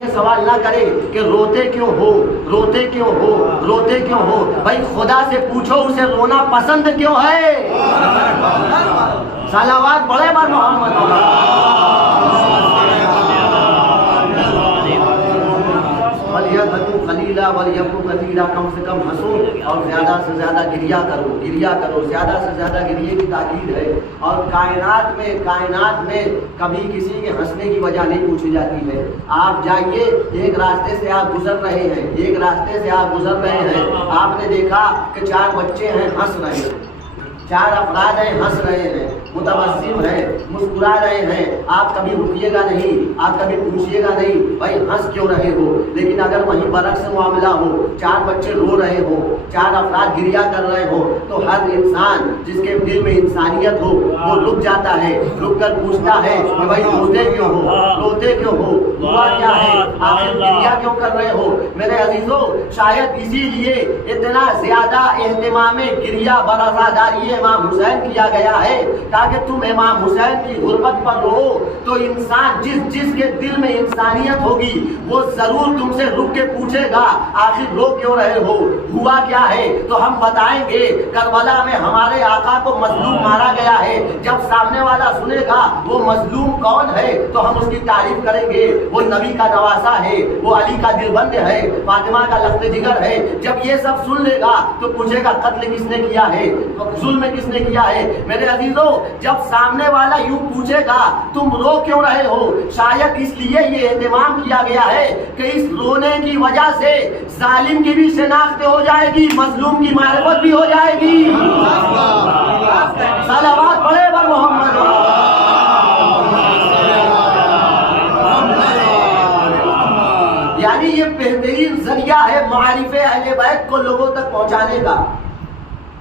سوال نہ کرے کہ روتے کیوں ہو، روتے کیوں ہو، روتے کیوں ہو. بھائی خدا سے پوچھو اسے رونا پسند کیوں ہے. صلوات پڑھے بر محمد. خلیلا ولیکو کثیرا، کم سے کم ہنسو اور زیادہ سے زیادہ گریا کرو، گریا کرو، زیادہ سے زیادہ گریے کی تاکید ہے. اور کائنات میں کبھی کسی کے ہنسنے کی وجہ نہیں پوچھی جاتی ہے. آپ جائیے، ایک راستے سے آپ گزر رہے ہیں، ایک راستے سے آپ گزر رہے ہیں، آپ نے دیکھا کہ 4 بچے ہیں ہنس رہے ہیں، 4 افراد ہیں ہنس رہے ہیں، متبسم ہیں، مسکرا رہے ہیں. آپ کبھی رکیے گا نہیں، آپ کبھی پوچھیے گا نہیں بھائی ہنس کیوں رہے ہو. لیکن اگر وہیں برعکس معاملہ ہو، 4 بچے رو رہے ہو، 4 افراد گریا کر رہے ہو، تو ہر انسان جس کے دل میں انسانیت ہو وہ رک جاتا ہے، رک کر پوچھتا ہے کہ بھائی روتے کیوں ہو، روتے کیوں ہو، ہوا کیا ہے، آخر گریا کیوں کر رہے ہو. میرے عزیزو، شاید اسی لیے اتنا زیادہ اہتمام گریا برازاداری امام حسین کیا گیا ہے تاکہ تم امام حسین کی غربت پر رو تو انسان جس کے دل میں انسانیت ہوگی وہ ضرور تم سے رک کے پوچھے گا آخر رو کیوں رہے ہو، ہوا کیا ہے. تو ہم بتائیں گے کربلا میں ہمارے آقا کو مظلوم مارا گیا ہے. جب سامنے والا سنے گا وہ مظلوم کون ہے تو ہم اس کی تعریف کریں گے، وہ نبی کا نواسا ہے، وہ علی کا دل بند ہے، فاطمہ کا لخت جگر ہے. جب یہ سب سن لے گا تو پوچھے گا قتل کس نے کیا ہے، ظلم کس نے کیا ہے. میرے عزیزو، جب سامنے والا یوں پوچھے گا تم رو کیوں رہے ہو، شاید اس لیے یہ اہتمام کیا گیا ہے کہ اس رونے کی وجہ سے ظالم کی بھی شناخت ہو جائے گی، مظلوم کی معرفت بھی ہو جائے گی. صلوات پڑھے بر محمد. یعنی یہ بہترین ذریعہ ہے معارف اہل بیت کو لوگوں تک پہنچانے کا،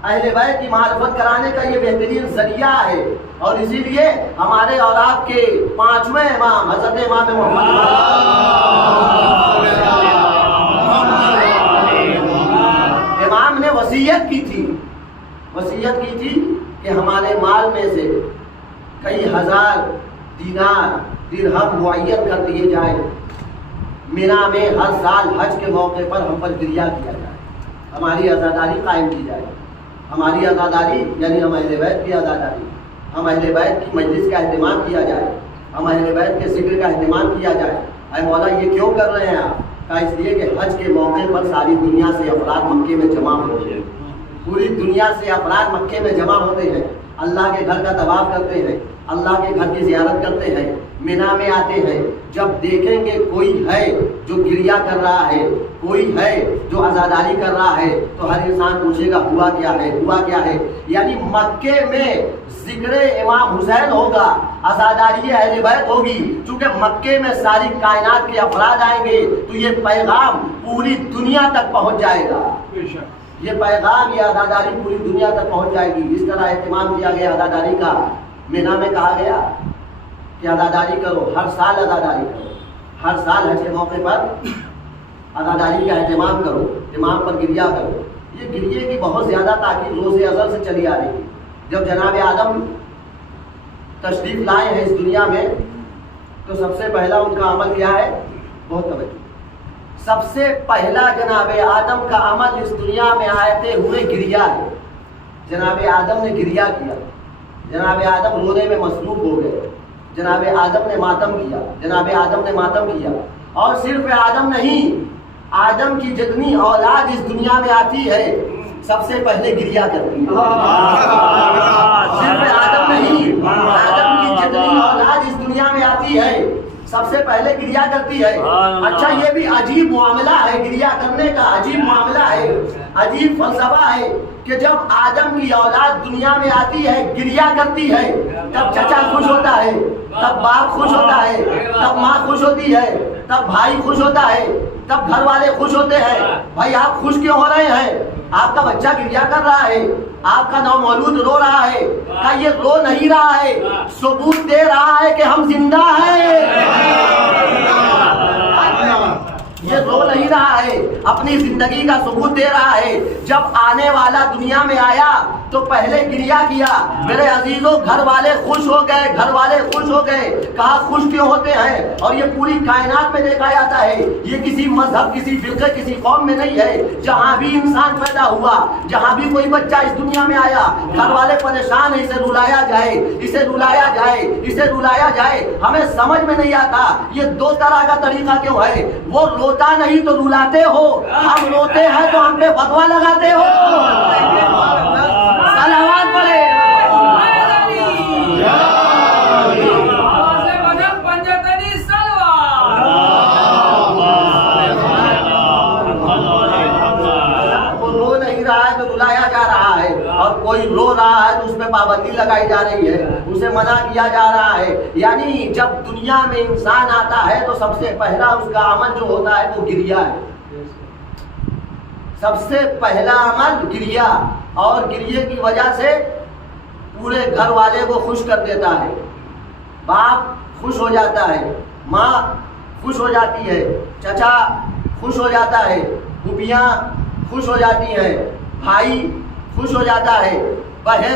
اہل بیت کی معرفت کرانے کا یہ بہترین ذریعہ ہے. اور اسی لیے ہمارے اور آپ کے 5ویں امام حضرت امام محمد امام نے وصیت کی تھی کہ ہمارے مال میں سے کئی ہزار دینار درہم معین کر دیے جائیں، مینا میں ہر سال حج کے موقع پر ہم پر گریا کیا جائے، ہماری عزاداری قائم کی جائے. ہماری عزاداری یعنی ہم اہل بیت کی عزاداری، ہم اہل بیت کی مجلس کا اہتمام کیا جائے، ہم اہل بیت کے ذکر کا اہتمام کیا جائے. اے مولا یہ کیوں کر رہے ہیں آپ؟ کہا اس لیے کہ حج کے موقع پر ساری دنیا سے افراد مکے میں جمع ہوتے ہیں، پوری دنیا سے افراد مکے میں جمع ہوتے ہیں، اللہ کے گھر کا طواف کرتے ہیں، اللہ کے گھر کی زیارت کرتے ہیں، مینا میں آتے ہیں. جب دیکھیں گے کوئی ہے جو گریا کر رہا ہے، کوئی ہے جو عزاداری کر رہا ہے، تو ہر انسان پوچھے گا ہوا کیا ہے، ہوا کیا ہے. یعنی مکے میں ذکر امام حسین ہوگا، عزاداری اہل بیت ہوگی. چونکہ مکے میں ساری کائنات کے افراد آئیں گے تو یہ پیغام پوری دنیا تک پہنچ جائے گا، یہ پیغام، یہ عزاداری پوری دنیا تک پہنچ جائے گی. اس طرح اہتمام کیا گیا عزاداری کا. مینا میں کہا گیا کہ عزاداری کرو، ہر سال عزاداری کرو، ہر سال حج کے موقع پر عزاداری کا اہتمام کرو، امام پر گریا کرو. یہ گریے کی بہت زیادہ تاکید روز ازل سے چلی آ رہی ہے. جب جناب آدم تشریف لائے ہیں اس دنیا میں تو سب سے پہلا ان کا عمل کیا ہے؟ بہت توجہ. سب سے پہلا جناب آدم کا عمل اس دنیا میں آتے ہوئے گریا ہے. جناب آدم نے گریا کیا، جناب آدم رونے میں مصروف ہو گئے، جناب آدم نے ماتم کیا، جناب آدم نے ماتم کیا. اور صرف آدم نہیں، آدم کی جتنی اولاد اس دنیا میں آتی ہے سب سے پہلے گریا کرتی ہے. صرف آدم نہیں، آدم کی جتنی اولاد اس دنیا میں آتی ہے سب سے پہلے گریا کرتی ہے. اچھا یہ بھی عجیب معاملہ ہے، گریا کرنے کا عجیب معاملہ ہے، عجیب فلسفہ ہے کہ جب آدم کی اولاد دنیا میں آتی ہے گریا کرتی ہے تب چچا خوش ہوتا ہے، تب باپ خوش ہوتا ہے، تب ماں خوش ہوتی ہے، تب بھائی خوش ہوتا ہے، تب گھر والے خوش ہوتے ہیں. بھائی آپ خوش کیوں ہو رہے ہیں؟ آپ کا بچہ گریا کر رہا ہے، آپ کا نومولود رو رہا ہے. کہ یہ رو نہیں رہا ہے، ثبوت دے رہا ہے کہ ہم زندہ ہیں. یہ رو نہیں رہا ہے، اپنی زندگی کا ثبوت دے رہا ہے۔ جب آنے والا دنیا میں آیا تو پہلے گریہ کیا۔ میرے عزیزوں گھر والے خوش ہو گئے، گھر والے خوش ہو گئے۔ کہا خوش کیوں ہوتے ہیں؟ اور یہ پوری کائنات میں دیکھا جاتا ہے، یہ کسی مذہب، کسی فرقے، کسی قوم میں نہیں ہے۔ جہاں بھی انسان پیدا ہوا، جہاں بھی کوئی بچہ اس دنیا میں آیا، گھر والے پریشان ہیں، اسے رلایا جائے، اسے رلایا جائے، اسے رلایا جائے۔ ہمیں سمجھ میں نہیں آتا یہ دو طرح کا طریقہ کیوں ہے؟ وہ روتا نہیں تو رلاتے ہو، ہم روتے ہیں تو ہم پہ فتویٰ لگاتے ہو۔ صلوات پڑھے۔ اور کوئی رو رہا ہے تو اس پہ پابندی لگائی جا رہی ہے، اسے منع کیا جا رہا ہے۔ یعنی جب دنیا میں انسان آتا ہے تو سب سے پہلا اس کا عمل جو ہوتا ہے وہ گریہ ہے، سب سے پہلا عمل گریہ، اور گریے کی وجہ سے پورے گھر والے کو خوش کر دیتا ہے۔ باپ خوش ہو جاتا ہے، ماں خوش ہو جاتی ہے، چچا خوش ہو جاتا ہے، پھوپھیاں خوش ہو جاتی ہیں، بھائی خوش ہو جاتا ہے، بہن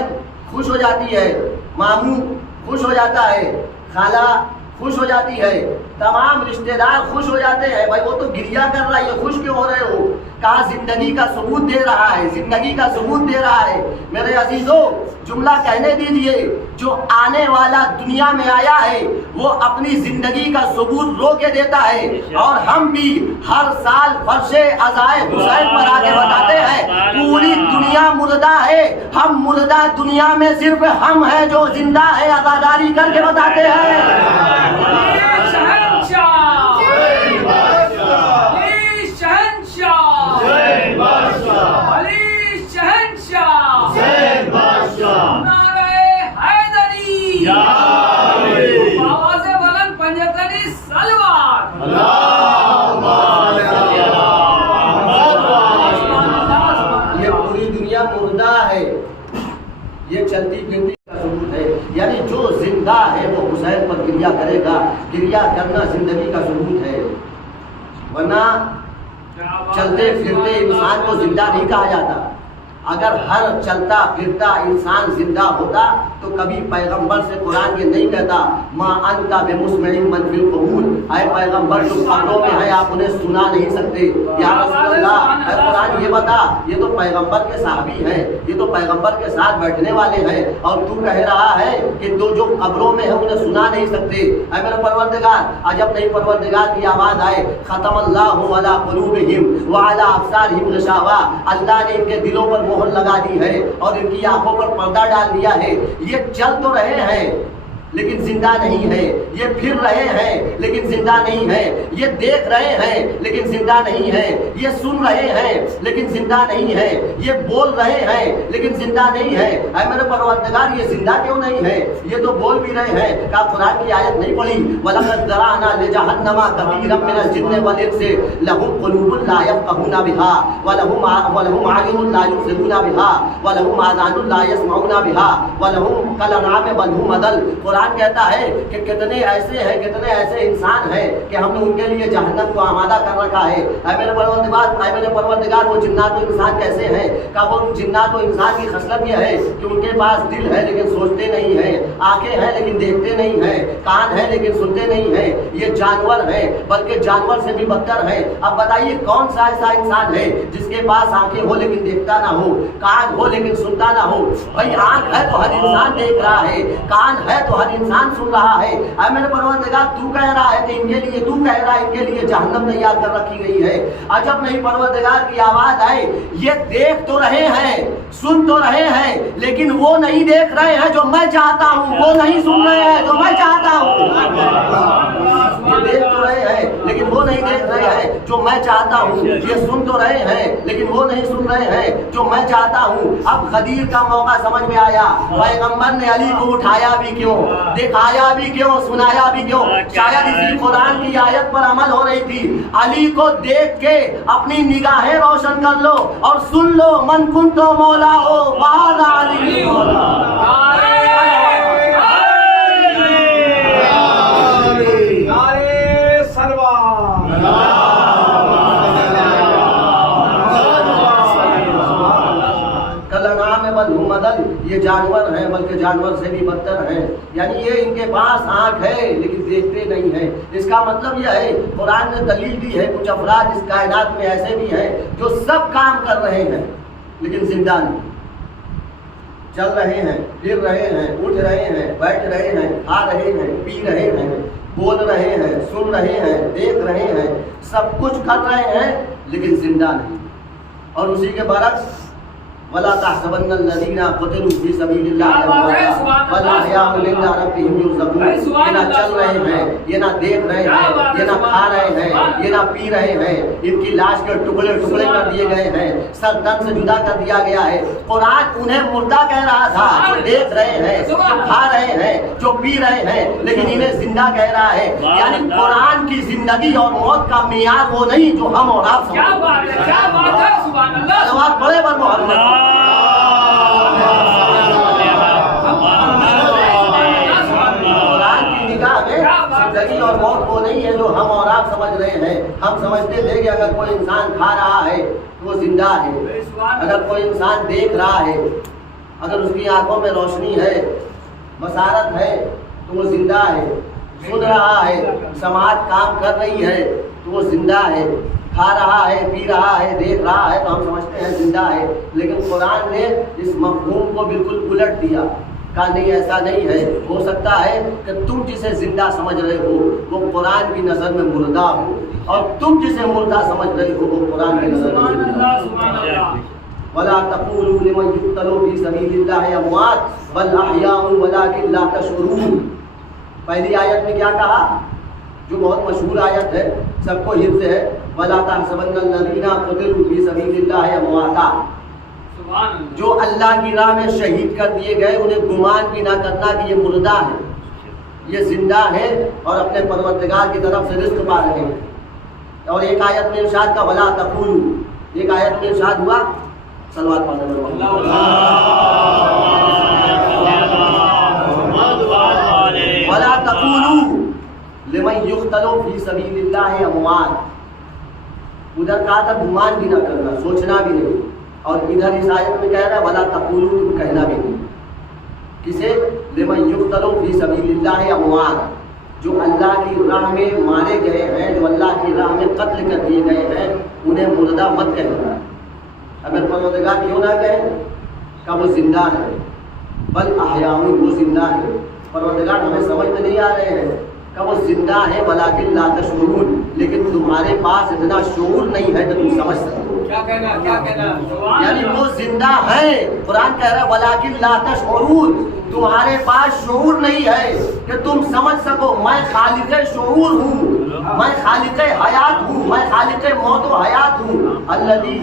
خوش ہو جاتی ہے، ماموں خوش ہو جاتا ہے، خالہ خوش ہو جاتی ہے، تمام رشتہ دار خوش ہو جاتے ہیں۔ بھائی وہ تو گریہ کر رہا ہے، یہ خوش کیوں ہو رہے ہو؟ کہا زندگی کا ثبوت دے رہا ہے، زندگی کا ثبوت دے رہا ہے۔ میرے عزیزوں جملہ کہنے دیجئے، جو آنے والا دنیا میں آیا ہے وہ اپنی زندگی کا ثبوت رو کے دیتا ہے، اور ہم بھی ہر سال فرش عزائے حسین پر آ کے بتاتے ہیں پوری دنیا مردہ ہے، ہم مردہ دنیا میں صرف ہم ہیں جو زندہ ہے، عزاداری کر کے بتاتے ہیں۔ یہ پوری دنیا مردہ ہے، یہ چلتی پھرتی کا ثبوت ہے۔ یعنی جو زندہ ہے وہ حسین پر گریہ کرے گا، گریہ کرنا زندگی کا ثبوت ہے، ورنہ چلتے پھرتے انسان کو زندہ نہیں کہا جاتا۔ اگر ہر چلتا پھرتا انسان زندہ ہوتا تو کبھی پیغمبر سے قرآن یہ نہیں کہتا ما انت بمسمع من فی القبور، اے پیغمبر جو قبروں میں ہے آپ انہیں سنا نہیں سکتے۔ یا رسول اللہ، اے قرآن یہ بتا، یہ تو پیغمبر کے صحابی ہیں، یہ تو پیغمبر کے ساتھ بیٹھنے والے ہیں، اور تو کہہ رہا ہے کہ تو جو قبروں میں ہے انہیں سنا نہیں سکتے۔ اے میرے پروردگار، عجب نہیں پروردگار کی آواز آئے ختم اللہ علی قلوبہم وعلی ابصارہم غشاوہ، اللہ نے ان کے دلوں پر مہر لگا دی ہے اور ان کی آنکھوں پر پردہ ڈال دیا ہے۔ یہ چل تو رہے ہیں لیکن زندہ نہیں ہے، یہ پھر رہے ہیں لیکن زندہ نہیں ہے، یہ دیکھ رہے ہیں لیکن زندہ نہیں ہے، یہ سن رہے ہیں لیکن زندہ نہیں ہے، یہ بول رہے ہیں لیکن زندہ نہیں ہے۔ اے میرے پروردگار یہ زندہ کیوں نہیں ہے؟ یہ تو بول بھی رہے ہیں۔ کیا قرآن کی آیت نہیں پڑھی وَلَقَدْ ذَرَأْنَا لِجَهَنَّمَ كَثِيرًا مِنَ الْجِنِّ وَالْإِنسِ لَهُمْ قُلُوبٌ لَا يَفْقَهُونَ بِهَا وَلَهُمْ أَعْيُنٌ لَا يُبْصِرُونَ بِهَا وَلَهُمْ آذَانٌ لَا يَسْمَعُونَ بِهَا وَلَهُمْ كَالْأَنْعَامِ بَلْ هُمْ أَضَلُّ۔ قرآن کہتا ہے کہ کتنے ایسے ہیں، کتنے ایسے انسان ہیں کہ ہم نے ان کے لیے جہنم کو آمادہ کر رکھا ہے۔ اے میرے پروردگار وہ جنات و انسان کیسے ہیں؟ کہ وہ جنات و انسان کی خصلت یہ ہے کہ ان کے پاس دل ہے لیکن سوچتے نہیں ہیں، آنکھیں ہیں لیکن دیکھتے نہیں ہیں، کان ہے لیکن سنتے نہیں ہیں، یہ جانور ہے بلکہ جانور سے بھی بدتر ہے۔ اب بتائیے کون سا ایسا انسان ہے جس کے پاس آنکھیں ہو لیکن دیکھتا نہ ہو، کان ہو لیکن سنتا نہ ہو؟ بھائی آنکھ ہے تو ہر انسان دیکھ رہا ہے، کان ہے تو ہر انسان سن رہا ہے۔ اے میرے پروردگار تو کہہ رہا ہے کہ ان کے لیے، تو کہہ رہا ہے ان کے لیے جہنم تیار کر رکھی گئی ہے۔ عجب نہیں پروردگار کی آواز آئے یہ دیکھ تو رہے ہیں، سن تو رہے ہیں، لیکن وہ نہیں دیکھ رہے ہیں جو میں چاہتا ہوں، وہ نہیں سن رہے ہیں جو میں چاہتا ہوں۔ یہ دیکھ تو رہے ہیں لیکن وہ نہیں دیکھ رہے ہیں جو میں چاہتا ہوں، یہ سن تو رہے ہیں لیکن وہ نہیں سن رہے ہیں جو میں چاہتا ہوں۔ اب غدیر کا موقع سمجھ میں آیا، پیغمبر نے علی کو اٹھایا بھی کیوں، دکھایا بھی کیوں، سنایا بھی کیوں؟ شاید اسی قرآن کی آیت پر عمل ہو رہی تھی۔ علی کو دیکھ کے اپنی نگاہیں روشن کر لو اور سن لو من کنت مولا ہو وہذا علی مولا۔ یہ جانور ہیں بلکہ جانور سے بھی بدتر ہیں، یعنی یہ ان کے پاس آنکھ ہے لیکن دیکھتے نہیں ہیں۔ اس کا مطلب یہ ہے، قرآن نے دلیل دی ہے، کچھ افراد اس کائنات میں ایسے بھی ہیں جو سب کام کر رہے ہیں لیکن زندہ نہیں، چل رہے ہیں، پھر رہے ہیں، اٹھ رہے ہیں، بیٹھ رہے ہیں، کھا رہے ہیں، پی رہے ہیں، بول رہے ہیں، سن رہے ہیں، دیکھ رہے ہیں، سب کچھ کر رہے ہیں لیکن زندہ نہیں۔ اور اسی کے برعکس وَلَا تَحْسَبَنَّ الَّذِينَ قُتِلُوا فِي سَبِيلِ اللَّهِ أَمْوَاتًا بَلْ أَحْيَاءٌ عِندَ رَبِّهِمْ يُرْزَقُونَ۔ یہ نہ چل رہے ہیں، یہ نہ دیکھ رہے ہیں، یہ نہ کھا رہے ہیں، یہ نہ پی رہے ہیں، ان کی لاش کے ٹکڑے ٹکڑے کر دیے گئے ہیں، سر تن سے جدا کر دیا گیا ہے۔ قرآن انہیں مردہ کہہ رہا تھا، جو دیکھ رہے ہیں، جو کھا رہے ہیں، جو پی رہے ہیں، لیکن انہیں زندہ کہہ رہا ہے۔ یعنی قرآن کی زندگی اور موت کا معیار وہ نہیں جو ہم اور آپ سمجھتے ہیں۔ کیا بات ہے، کیا بات ہے، سبحان اللہ، جواب بڑے بر محمد۔ زندگی اور موت وہ نہیں ہے جو ہم اور آپ سمجھ رہے ہیں۔ ہم سمجھتے تھے کہ اگر کوئی انسان کھا رہا ہے تو وہ زندہ ہے، اگر کوئی انسان دیکھ رہا ہے، اگر اس کی آنکھوں میں روشنی ہے، بصارت ہے تو وہ زندہ ہے، سن رہا ہے، سماعت کام کر رہی ہے تو وہ زندہ ہے، کھا رہا ہے، پی رہا ہے، دیکھ رہا ہے تو ہم سمجھتے ہیں زندہ ہے۔ لیکن قرآن نے اس مفہوم کو بالکل الٹ دیا، کہا نہیں ایسا نہیں ہے، ہو سکتا ہے کہ تم جسے زندہ سمجھ رہے ہو وہ قرآن کی نظر میں مردہ ہو، اور تم جسے مردہ سمجھ رہے ہو وہ قرآن کی نظر میں زندہ ہو۔ وَلَا تَقُولُوا لِمَنْ يُقْتَلُ فِي سَبِيلِ اللَّهِ أَمْوَاتٌ بَلْ أَحْيَاءٌ وَلَٰكِن لَّا تَشْعُرُونَ۔ پہلی آیت میں کیا کہا، جو بہت مشہور آیت ہے، سب کو حفظ ہے، وَلَا تَحْسَبَنَّ الَّذِينَ قُتِلُوا فِي سَبِيلِ اللَّهِ أَمْوَاتًا۔ جو اللہ کی راہ میں شہید کر دیے گئے انہیں گمان بھی نہ کرنا کہ یہ مردہ ہے، یہ زندہ ہے اور اپنے پروردگار کی طرف سے رزق پا رہے ہیں۔ اور ایک آیت میں ارشاد کا وَلَا تَقُولُوا، ایک آیت میں ارشاد ہوا، صلوات پڑھنے میں وَلَا تَقُولُوا لِمَنْ يُقْتَلُ فِي سَبِيلِ اللَّهِ أَمْوَاتٌ۔ ادھر کہا تھا گمان بھی نہ کرنا، سوچنا بھی نہیں، اور ادھر اس آیت میں کہہ رہا ہے وَلَا تَقُولُوا، تم کہنا بھی نہیں۔ کسے؟ لِمَنْ يُقْتَلُ فِي سَبِيلِ اللَّهِ أَمْوَاتٌ، جو اللہ کی راہ میں مارے گئے ہیں، جو اللہ کی راہ میں قتل کر دیے گئے ہیں، انہیں مردہ مت کہنا۔ اگر پروردگار کیوں نہ کہے کہ وہ زندہ ہے، بل احیاء، وہ زندہ ہے۔ پروردگار ہمیں سمجھ میں نہیں آ رہے ہیں کہ وہ زندہ ہے، ولیکن لا تشعرون، لیکن تمہارے پاس اتنا شعور نہیں ہے کہ تم سمجھ سکو۔ کیا کہنا، یعنی وہ زندہ ہے، قرآن کہہ رہا ہے ولیکن لا تشعرون، تمہارے پاس شعور نہیں ہے کہ تم سمجھ سکو میں خالق شعور ہوں، میں خالق حیات ہوں، میں خالق موت و حیات ہوں۔ الذی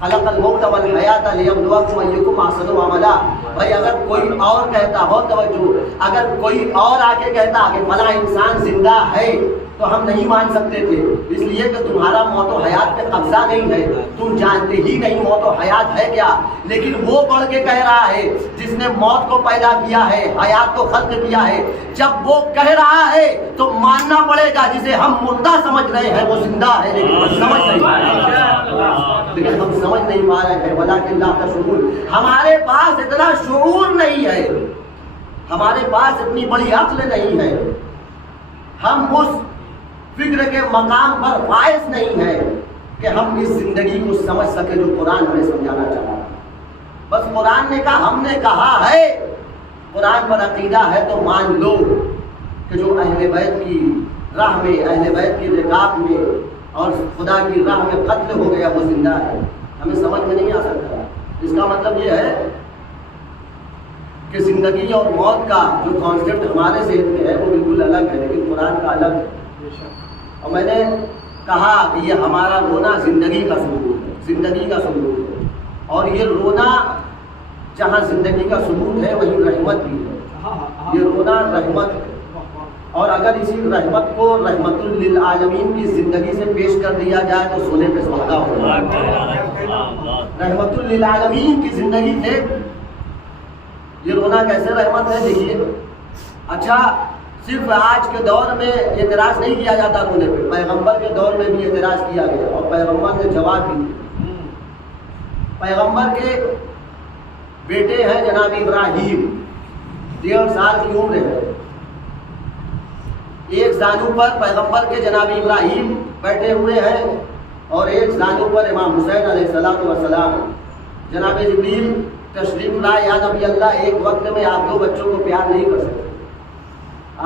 خلق الموت والحیات لیبلوکم ایکم احسن عملا۔ بھائی اگر کوئی اور کہتا ہو، توجہ، اگر کوئی اور آ کے کہتا کہ فلاں انسان زندہ ہے تو ہم نہیں مان سکتے تھے، اس لیے کہ تمہارا موت و حیات پہ قبضہ نہیں ہے، تم جانتے ہی نہیں موت و حیات ہے کیا۔ لیکن وہ بڑھ کے کہہ رہا ہے جس نے موت کو پیدا کیا ہے، حیات کو خلق کیا ہے، جب وہ کہہ رہا ہے تو ماننا پڑے گا۔ جسے ہم مردہ سمجھ رہے ہیں وہ زندہ ہے، لیکن ہم سمجھ نہیں پا رہے ہیں۔ ولیکن لا تشعرون، ہمارے پاس اتنا شعور نہیں ہے، ہمارے پاس اتنی بڑی عقل نہیں ہے، ہم اس فکر کے مقام پر فائز نہیں ہے کہ ہم اس زندگی کو سمجھ سکے جو قرآن ہمیں سمجھانا چاہا۔ بس قرآن نے کہا، ہم نے کہا ہے، قرآن پر عقیدہ ہے تو مان لو کہ جو اہل بیت کی راہ میں، اہل بیت کی رکاب میں اور خدا کی راہ میں قتل ہو گیا وہ زندہ ہے۔ ہمیں سمجھ میں نہیں آ سکتا۔ اس کا مطلب یہ ہے کہ زندگی اور موت کا جو کانسیپٹ ہمارے ذہن میں ہے وہ بالکل الگ ہے، لیکن قرآن کا الگ ہے۔ اور میں نے کہا کہ یہ ہمارا رونا زندگی کا ثبوت ہے، زندگی کا ثبوت ہے، اور یہ رونا جہاں زندگی کا ثبوت ہے وہیں رحمت بھی ہے، یہ رونا رحمت ہے۔ اور اگر اسی رحمت کو رحمت للعالمین کی زندگی سے پیش کر دیا جائے تو سونے پہ سودا ہوگا۔ رحمت للعالمین کی زندگی سے یہ رونا کیسے رحمت ہے؟ دیکھیے، اچھا صرف آج کے دور میں اعتراض نہیں کیا جاتا رونے پہ، پیغمبر کے دور میں بھی اعتراض کیا گیا اور پیغمبر نے جواب بھی دیا۔ پیغمبر کے بیٹے ہیں جناب ابراہیم، 1.5 سال کی عمر ہے، ایک زانو پر پیغمبر کے جناب ابراہیم بیٹھے ہوئے ہیں اور ایک زانو پر امام حسین علیہ السلام۔ جناب جبریل تشریف لائے، یا نبی اللہ ایک وقت میں آپ 2 بچوں کو پیار نہیں کر سکتے،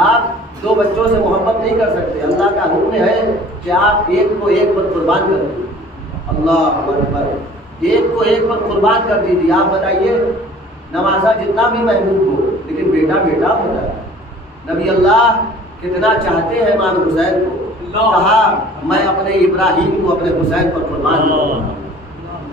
آپ 2 بچوں سے محبت نہیں کر سکتے، اللہ کا حکم ہے کہ آپ ایک کو ایک پر قربان کر دیجیے۔ اللہ اکبر، ایک کو ایک پر قربان کر دیجیے۔ آپ بتائیے نوازا جتنا بھی محبوب ہو لیکن بیٹا بیٹا ہوتا ہے۔ نبی اللہ کتنا چاہتے ہیں امام حسین کو، کہا میں اپنے ابراہیم کو اپنے حسین پر قربان کر رہا ہوں،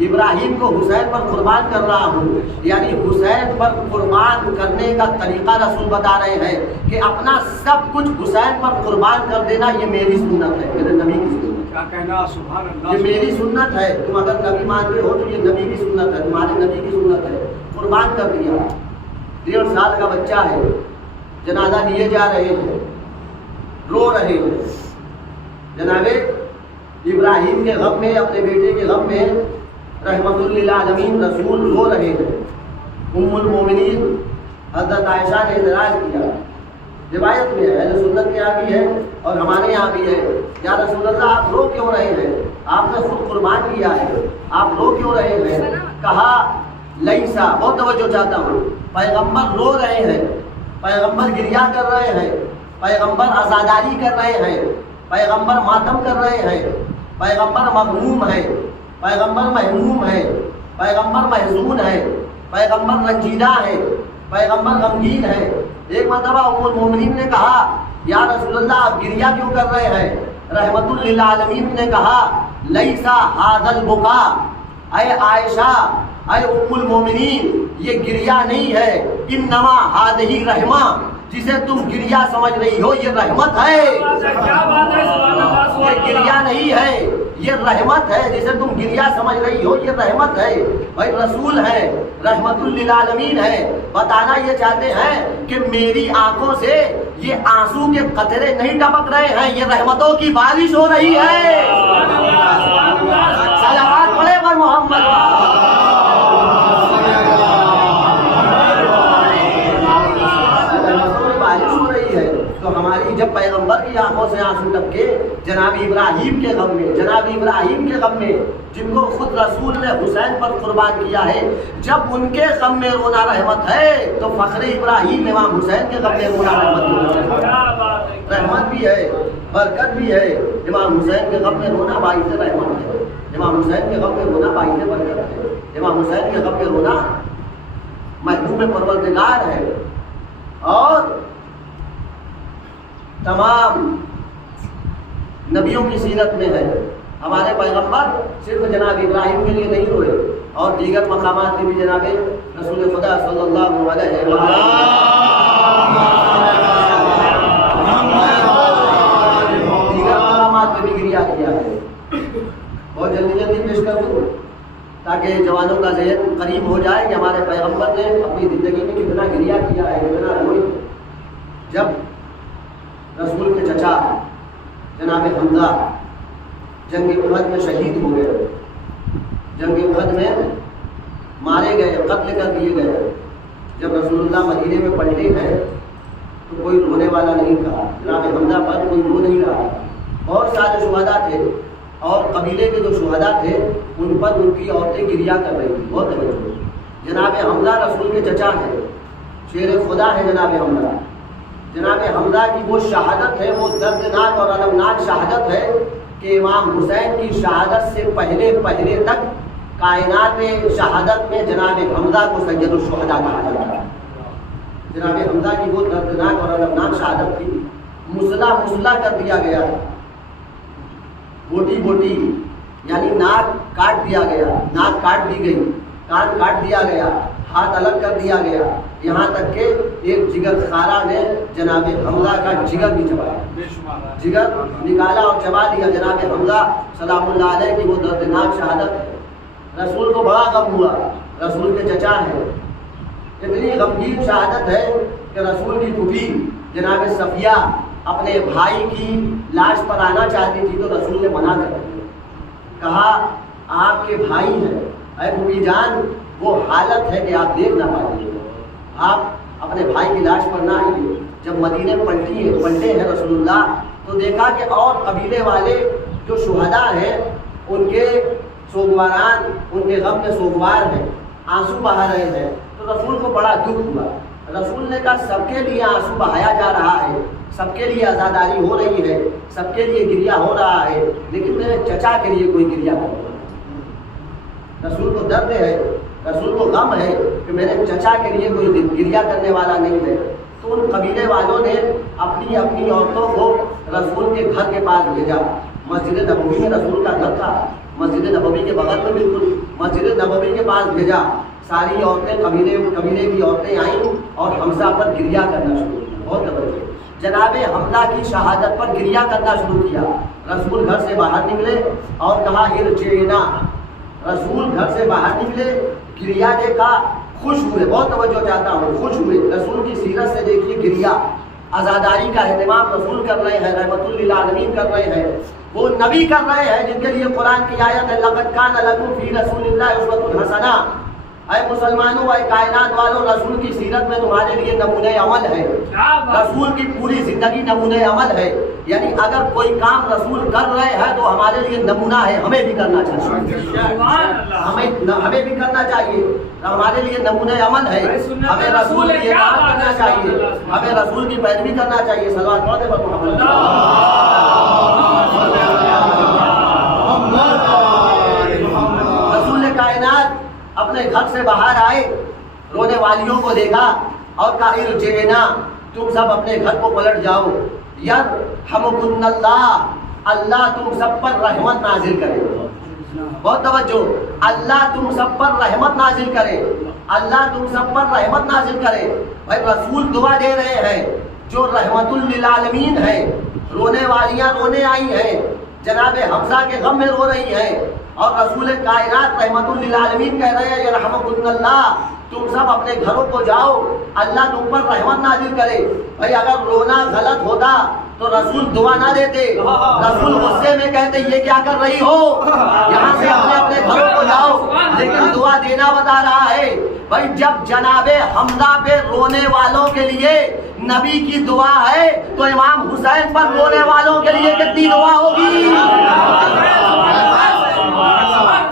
ابراہیم کو حسین پر قربان کر رہا ہوں۔ یعنی حسین پر قربان کرنے کا طریقہ رسول بتا رہے ہیں کہ اپنا سب کچھ حسین پر قربان کر دینا، یہ میری سنت ہے، میرے نبی کی سنت ہے۔ کیا کہنا سبحان اللہ، یہ میری سنت ہے، تم اگر نبی مانتے ہو تو یہ نبی کی سنت ہے، تمہارے نبی کی سنت ہے۔ قربان کر دیا، 1.5 سال کا بچہ ہے، جنازہ لیے جا رہے ہیں، رو رہے ہیں، جناب ابراہیم کے غم میں، اپنے بیٹے کے غم میں رحمت للعالمین رسول رو رہے ہیں۔ ام المومنین حضرت عائشہ نے اعتراض کیا، روایت میں ہے، اہل سنت کے یہاں بھی ہے اور ہمارے یہاں بھی ہے، یا رسول اللہ آپ رو کیوں رہے ہیں؟ آپ نے خود قربان کیا ہے، آپ رو کیوں رہے ہیں؟ کہا لیسا، بہت توجہ چاہتا ہوں، پیغمبر رو رہے ہیں، پیغمبر گریہ کر رہے ہیں، پیغمبر عزاداری کر رہے ہیں، پیغمبر ماتم کر رہے ہیں، پیغمبر مغموم ہے، پیغمبر محموم ہے، پیغمبر محزون ہے، پیغمبر رنجیدہ ہے، پیغمبر غمگین ہے۔ ایک مرتبہ ام المومنین نے کہا یا رسول اللہ آپ گریہ کیوں کر رہے ہیں؟ رحمت للعالمین نے کہا لیسا ھذا البکا، اے عائشہ، اے ام المومنین، یہ گریہ نہیں ہے، انما ھذہ رحمہ، جسے تم گریہ سمجھ رہی ہو یہ رحمت ہے، یہ گریہ نہیں ہے، یہ رحمت ہے، جسے تم گریہ سمجھ رہی ہو یہ رحمت ہے۔ بھائی رسول ہے، رحمت للعالمین ہے، بتانا یہ چاہتے ہیں کہ میری آنکھوں سے یہ آنسو کے قطرے نہیں ٹپک رہے ہیں، یہ رحمتوں کی بارش ہو رہی ہے۔ صلوات پڑھے پر محمد، تو ہماری جب پیغمبر کی آنکھوں سے آنسو ٹپکے جناب ابراہیم کے غم میں، جناب ابراہیم کے غم میں، جن کو خود رسول نے حسین پر قربان کیا ہے، جب ان کے غم میں رونا رحمت ہے تو فخر ابراہیم امام حسین کے غم میں رونا رحمت بھی ہے، برکت بھی ہے۔ امام حسین کے غم میں رونا باعث رحمت ہے، امام حسین کے غم میں رونا باعث برکت ہے، امام حسین کے غم میں رونا محبوب پروردگار ہے۔ اور تمام نبیوں کی سیرت میں ہے، ہمارے پیغمبر صرف جناب ابراہیم کے لیے نہیں روئے، اور دیگر مقامات میں بھی جناب رسول خدا صلی اللہ علیہ وسلم دیگر مقامات میں بھی گریہ کیا ہے۔ بہت جلدی پیش کر دوں تاکہ جوانوں کا ذہن قریب ہو جائے کہ ہمارے پیغمبر نے اپنی زندگی میں کتنا گریہ کیا ہے، کتنا روئے۔ جب رسول کے چچا جناب حمزہ جنگ احد میں شہید ہو گئے، جنگ احد میں مارے گئے، قتل کر دیے گئے، جب رسول اللہ مدینے میں پلٹے ہیں تو کوئی رونے والا نہیں تھا، جناب حمزہ پر کوئی رو نہیں رہا۔ بہت سارے شہداء تھے اور قبیلے کے جو شہداء تھے ان پر ان کی عورتیں گریہ کر رہی تھیں۔ بہت توجہ، جناب حمزہ رسول کے چچا ہیں، شیر خدا ہے جناب حمزہ۔ جناب حمزہ کی وہ شہادت ہے، وہ دردناک اور المناک شہادت ہے کہ امام حسین کی شہادت سے پہلے تک کائنات شہادت میں جناب حمزہ کو سید الشہداء کہا جاتا ہے۔ جناب حمزہ کی وہ دردناک اور المناک شہادت تھی، مسلح کر دیا گیا، بوٹی یعنی ناک کاٹ دیا گیا، ناک کاٹ دی گئی، کان کاٹ دیا گیا، ہاتھ الگ کر دیا گیا، یہاں تک کہ ایک جگر خارہ نے جناب حمزہ کا جگر بھی چبایا، جگر نکالا اور چبا دیا۔ جناب حمزہ سلام اللہ علیہ کی وہ دردناک شہادت ہے۔ رسول کو بڑا غم ہوا، رسول کے چچا ہیں، اتنی غمگین شہادت ہے کہ رسول کی پھوپھی جناب صفیہ اپنے بھائی کی لاش پر آنا چاہتی تھی تو رسول نے منع کر دیا، کہا آپ کے بھائی ہیں، اے پھوپھی جان وہ حالت ہے کہ آپ دیکھ نہ پائیے. آپ اپنے بھائی کی لاش پر نہ آئیے. جب مدینے پلٹے ہیں رسول اللہ تو دیکھا کہ اور قبیلے والے جو شہداء ہیں ان کے سوگواران ان کے غم میں سوگوار ہیں, آنسو بہا رہے ہیں. تو رسول کو بڑا دکھ ہوا. رسول نے کہا سب کے لیے آنسو بہایا جا رہا ہے, سب کے لیے عزاداری ہو رہی ہے, سب کے لیے گریا ہو رہا ہے, لیکن میرے چچا کے لیے کوئی گریا نہیں. رسول کو درد ہے, رسول کو غم ہے کہ میرے چچا کے لیے کوئی گریا کرنے والا نہیں ہے. تو ان قبیلے والوں نے اپنی اپنی عورتوں کو رسول کے گھر کے پاس بھیجا. مسجد نبوی میں رسول کا گھر تھا, مسجد نبوی کے بغل میں بالکل مسجد نبوی کے پاس بھیجا. ساری عورتیں قبیلے کی عورتیں آئیں اور حمزہ پر گریا کرنا شروع کیا. بہت توجہ, جناب حمزہ کی شہادت پر گریا کرنا شروع کیا. رسول گھر سے باہر نکلے اور کہا ارجعنا. رسول گھر سے باہر نکلے, گریا دیکھا, خوش ہوئے. بہت توجہ چاہتا ہوں, خوش ہوئے. رسول کی سیرت سے دیکھیے گریا, عزاداری کا اہتمام رسول کر رہے ہیں, رحمت للعالمین کر رہے ہیں, وہ نبی کر رہے ہیں جن کے لیے قرآن کی آیت ہے لقد کان لکم فی رسول اللہ اسوۃ حسنہ. اے مسلمانوں, اے کائنات والوں, رسول کی سیرت میں تمہارے لیے نمونہ عمل ہے. رسول کی پوری زندگی نمونہ عمل ہے. یعنی اگر کوئی کام رسول کر رہے ہیں تو ہمارے لیے نمونہ ہے, ہمیں بھی کرنا چاہیے. ہمیں بھی کرنا چاہیے, ہمارے لیے نمونہ عمل ہے. ہمیں رسول کی اطاعت کرنا چاہیے, ہمیں رسول کی پیروی کرنا چاہیے. صلوات پڑھتے پر محمد. رسول کائنات اپنے گھر سے باہر آئے, رونے والیوں کو دیکھا اور کہا ارجعنا, تم سب اپنے گھر کو پلٹ جاؤ. یرحمکن اللہ, اللہ تم سب پر رحمت نازل کرے. بہت توجہ, اللہ تم سب پر رحمت نازل کرے, اللہ تم سب پر رحمت نازل کرے. بھائی رسول دعا دے رہے ہیں جو رحمت للعالمین ہے. رونے والیاں رونے آئی ہیں, جناب حمزہ کے غم میں رو رہی ہیں, اور رسول کائنات رحمت للعالمین کہہ رہے ہیں یرحمکن اللہ, تم سب اپنے گھروں کو جاؤ, اللہ تم پر رحمت نازل کرے. بھائی اگر رونا غلط ہوتا تو رسول دعا نہ دیتے, رسول غصے میں کہتے یہ کیا کر رہی ہو, یہاں سے اپنے گھروں کو جاؤ. لیکن دعا دینا بتا رہا ہے. بھائی جب جناب حمزہ پہ رونے والوں کے لیے نبی کی دعا ہے تو امام حسین پر رونے والوں کے لیے کتنی دعا ہوگی.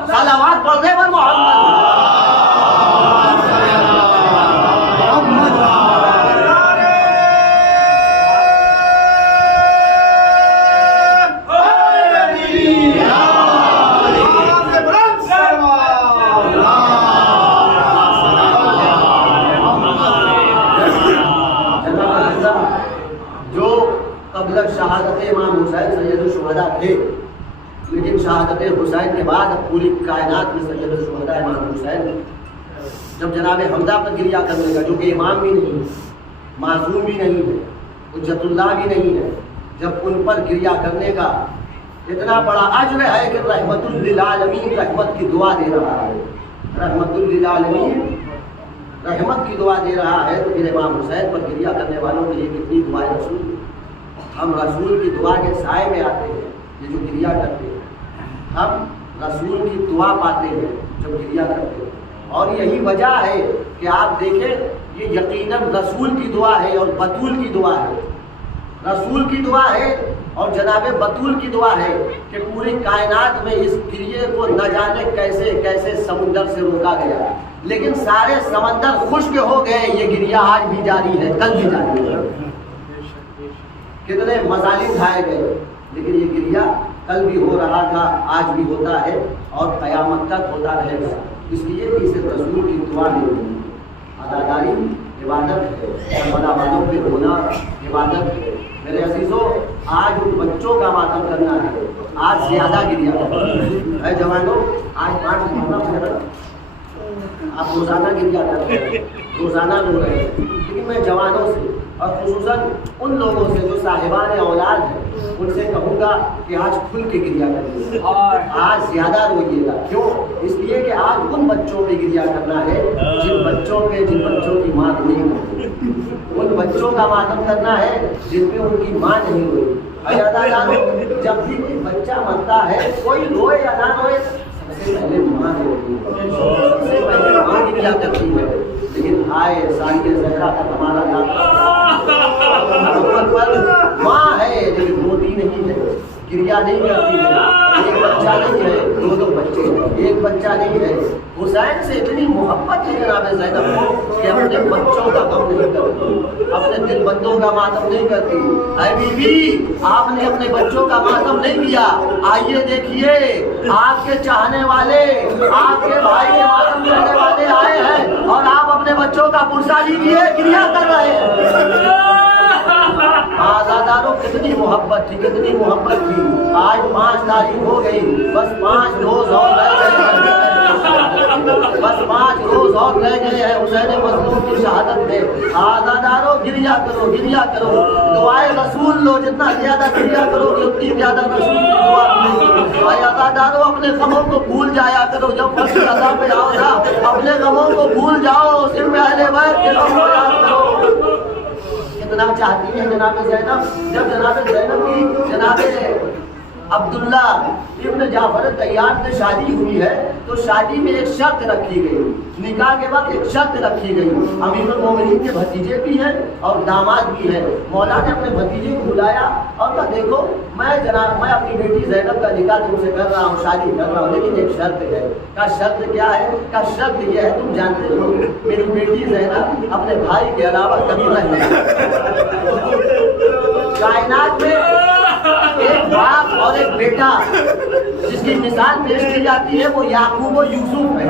صلوات پڑھنے پر محمد. شہادت امام حسین سید الشہداء تھے, لیکن شہادت حسین کے بعد پوری کائنات میں سید الشہداء امام حسین. جب جناب حمزہ پر گریا کرنے کا, جو کہ امام بھی نہیں ہے, معصوم بھی نہیں ہے, حجت اللہ بھی نہیں ہے, جب ان پر گریا کرنے کا اتنا بڑا اجر ہے کہ رحمت للعالمین رحمت کی دعا دے رہا ہے, رحمت للعالمین رحمت کی دعا دے رہا ہے, تو پھر امام حسین پر گریا کرنے والوں کے لیے کتنی دعائیں رسول. ہم رسول کی دعا کے سائے میں آتے ہیں, یہ جو گریا کرتے ہیں, ہم رسول کی دعا پاتے ہیں جب گریا کرتے ہیں. اور یہی وجہ ہے کہ آپ دیکھیں یہ یقیناً رسول کی دعا ہے اور بطول کی دعا ہے. رسول کی دعا ہے اور جناب بطول کی دعا ہے کہ پوری کائنات میں اس گریے کو نہ جانے کیسے کیسے سمندر سے روکا گیا, لیکن سارے سمندر خشک ہو گئے. یہ گریا آج بھی جاری ہے, کل بھی جاری ہے. کتنے مظالم اٹھائے گئے, لیکن یہ گریا کل بھی ہو رہا تھا, آج بھی ہوتا ہے اور قیامت تک ہوتا رہے گا. اس لیے کہ اسے رسول کی دعا نہیں ہوتی. عزاداری عبادت ہے, کربلا والوں پہ رونا عبادت ہے. میرے عزیزوں, آج ان بچوں کا ماتم کرنا ہے, آج زیادہ گریا ہے. جوانوں, آج 5 مہینہ آپ روزانہ گریا کرتے ہیں, روزانہ رو رہے ہیں. لیکن میں جوانوں سے اور خصوصاً ان لوگوں سے جو صاحبان اولاد ہیں, ان سے کہوں گا کہ آج کھل کے گریا کریے, آج زیادہ روئیے گا. کیوں؟ اس لیے کہ آج ان بچوں پہ گریا کرنا ہے جن بچوں کی ماں روئی ہوئی, ان بچوں کا ماتم کرنا ہے جن پہ ان کی ماں نہیں روئی. جب بھی کوئی بچہ بچہ مرتا ہے کوئی روئے یا نہ روئے سب سے پہلے ماں روتی ہے، سب سے پہلے ماں گریا کرتی ہے. لیکن ہائے ثانیہ زہرا کا ہمارا پر ماں ہے لیکن روتی نہیں ہے، گریا نہیں کرتی ہے. ایک بچہ نہیں ہے، دو بچے ہیں، ایک بچہ نہیں ہے. حسین سے اتنی محبت ہے جناب زینب کو کہ اپنے بچوں کا غم نہیں کرتی، اپنے دل بندوں کا ماتم نہیں کرتی. اے بی بی آپ نے اپنے بچوں کا ماتم نہیں کیا، آئیے دیکھیے آپ کے چاہنے والے، آپ کے بھائی کے ماتم کرنے والے آئے ہیں اور آپ اپنے بچوں کا پرسا لیجیے گریا کر رہے ہیں. آزاداروں کتنی محبت تھی، کتنی محبت تھی. آج 5 تاریخ ہو گئی، بس 5 روز اور رہ گئے ہیں، بس 5 روز اور رہ گئے ہیں حسین مظلوم کی شہادت میں. آزاداروں گریا کرو، گریا کرو، دعائے رسول لو، جتنا زیادہ گریا کرو گے اتنی زیادہ رسول کی دعا ملے گی. آزاداروں اپنے غموں کو بھول جایا کرو، جب فصل ادا پہ آؤ نا اپنے غموں کو بھول جاؤ، صرف اہل بیت کے غم کو یاد کرو. کتنا چاہتی ہے جناب زینب. جب جناب زینب کی جناب عبداللہ ابن جعفر طیار سے شادی ہوئی ہے تو شادی میں ایک شرط رکھی گئی، نکاح کے وقت ایک شرط رکھی گئی. امیر المومنین کے بھتیجے بھی ہیں اور داماد بھی ہیں. مولا نے اپنے بھتیجے کو بلایا اور کہا دیکھو میں اپنی بیٹی زینب کا نکاح تم سے کر رہا ہوں، شادی کر رہا ہوں، لیکن ایک شرط ہے. کہا شرط کیا ہے؟ کہا شرط یہ ہے تم جانتے ہو میری بیٹی زینب اپنے بھائی کے علاوہ کبھی نہیں. کائنات میں ایک باپ اور ایک بیٹا جس کی مثال پیش کی جاتی ہے وہ یعقوب و یوسف ہے.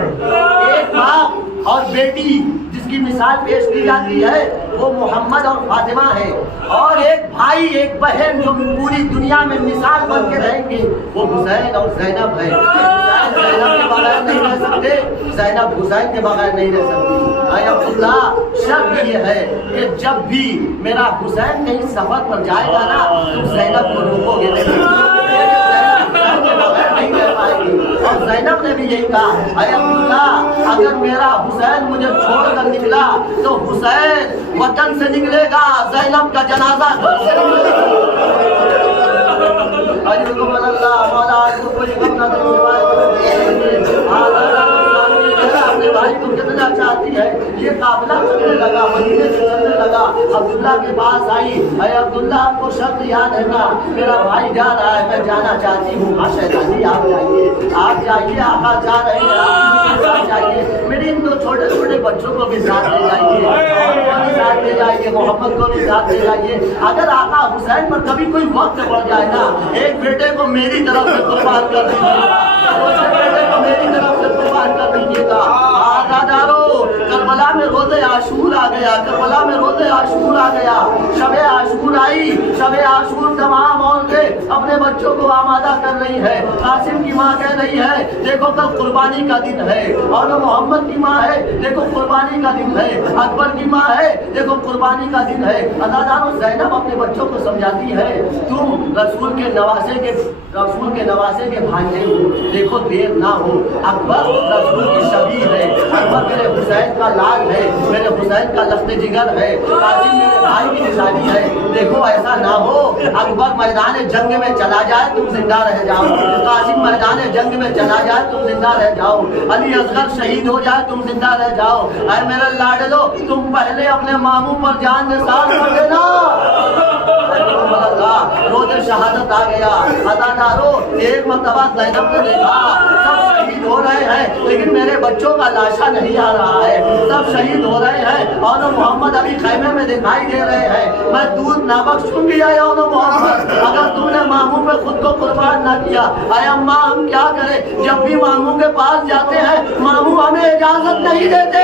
ایک باپ اور بیٹی جس کی مثال پیش کی جاتی ہے وہ محمد اور فاطمہ ہے. اور ایک بھائی ایک بہن جو پوری دنیا میں مثال بن کے رہیں گے وہ حسین اور زینب ہے. حسین زینب کے بغیر نہیں رہ سکتے، زینب حسین کے بغیر نہیں رہ سکتی. اے عبداللہ شرط یہ ہے کہ جب بھی میرا حسین کہیں سفر پر جائے گا نا تم زینب کو روکو گے نہیں، نہیں رہ پائے گی. اور زینب نے بھی یہی کہا اے عبداللہ اگر میرا حسین مجھے چھوڑ کر نکلا تو حسین وطن سے نکلے گا، زینب کا جنازہ گھر سے نکلے گا. اپنے بھائی کو کتنا چاہتی ہے. یہ قافلہ چلنے لگا، مدینے سے چلنے لگا، عبداللہ کے پاس آئی. اے عبداللہ آپ کو شرط یاد ہے نا، میرا بھائی جا رہا ہے، میں جانا چاہتی ہوں. ہاں شہزادی آپ جائیے، آپ جائیے، آقا جا رہے ہیں، آپ ساتھ جائیے. میرے ان 2 چھوٹے چھوٹے بچوں کو بھی ساتھ لے جائیے، اور کو بھی ساتھ لے جائیے، محمد کو بھی ساتھ لے جائیے. اگر آقا حسین پر کبھی کوئی وقت پڑ جائے نا ایک بیٹے کو میری طرف سے قربان کر دیجیے گا، دوسرے بیٹے کو میری طرف سے قربان کر دیجیے گا. آزادارو کربلا میں روز عاشور آ گیا، کربلا میں روز عاشور آ گیا. شب عاشور آئی، شب عاشور تمام عورتیں اپنے بچوں کو آمادہ کر رہی ہے. قاسم کی ماں کہہ رہی ہے دیکھو کل قربانی کا دن ہے، اور محمد کی ماں ہے دیکھو قربانی کا دن ہے، اکبر کی ماں ہے دیکھو قربانی کا دن ہے. آزادارو زینب اپنے بچوں کو سمجھاتی ہے تم رسول کے نواسے کے بھانجے ہو، دیکھو دیر نہ ہو. اکبر رسول کی شبیہ ہے، اکبر میرے حسین کا لال ہے، میرے حسین کا لخت جگر ہے، قاسم میرے بھائی کی نشانی ہے. دیکھو ایسا نہ ہو اکبر میدان جنگ میں چلا جائے تم زندہ رہ جاؤ، قاسم میدان جنگ میں چلا جائے تم زندہ رہ جاؤ، علی اصغر شہید ہو جائے تم زندہ رہ جاؤ. اے میرے لاڈلو تم پہلے اپنے ماموں پر جان نثار کر دینا. روز شہادت آ گیا. ادادارو ایک مرتبہ زینب نے دیکھا سب شہید ہو رہے ہیں لیکن میرے بچوں کا لاشا نہیں آ رہا ہے، سب شہید ہو رہے ہیں اور محمد ابھی خیمے میں دکھائی دے رہے ہیں. میں دودھ نہ بخشوں گی اے محمد اگر تم نے ماموں پہ خود کو قربان نہ کیا. اے اماں ہم کیا کریں، جب بھی ماموں کے پاس جاتے ہیں ماموں ہمیں اجازت نہیں دیتے.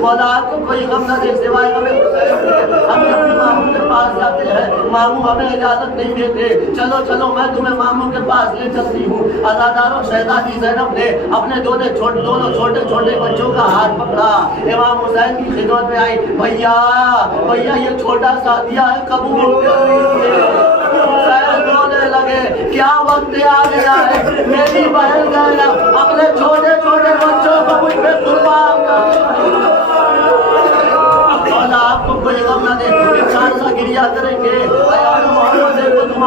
مولا کو کوئی غم نہ دے سوائے ہمیں ہم جب بھی ماموں کے پاس جاتے ہیں ماموں ہمیں اجازت نہیں دیتے. چلو چلو میں تمہیں ماموں کے پاس لے چلتی ہوں. آزاداروں شہزادی زینب نے اپنے دونوں چھوٹے چھوٹے بچوں کا ہاتھ پکڑا، امام حسین کی خدمت میں آئی. بھیا بھیا یہ چھوٹا سا دیا ہے قبول رونے لگے. کیا وقت آ گیا ہے میری بہن زینب اپنے چھوٹے چھوٹے بچوں کو مجھ پہ قربان کر. آپ کو کوئی غم نہ دے، انسان سا گریا کریں گے. محمد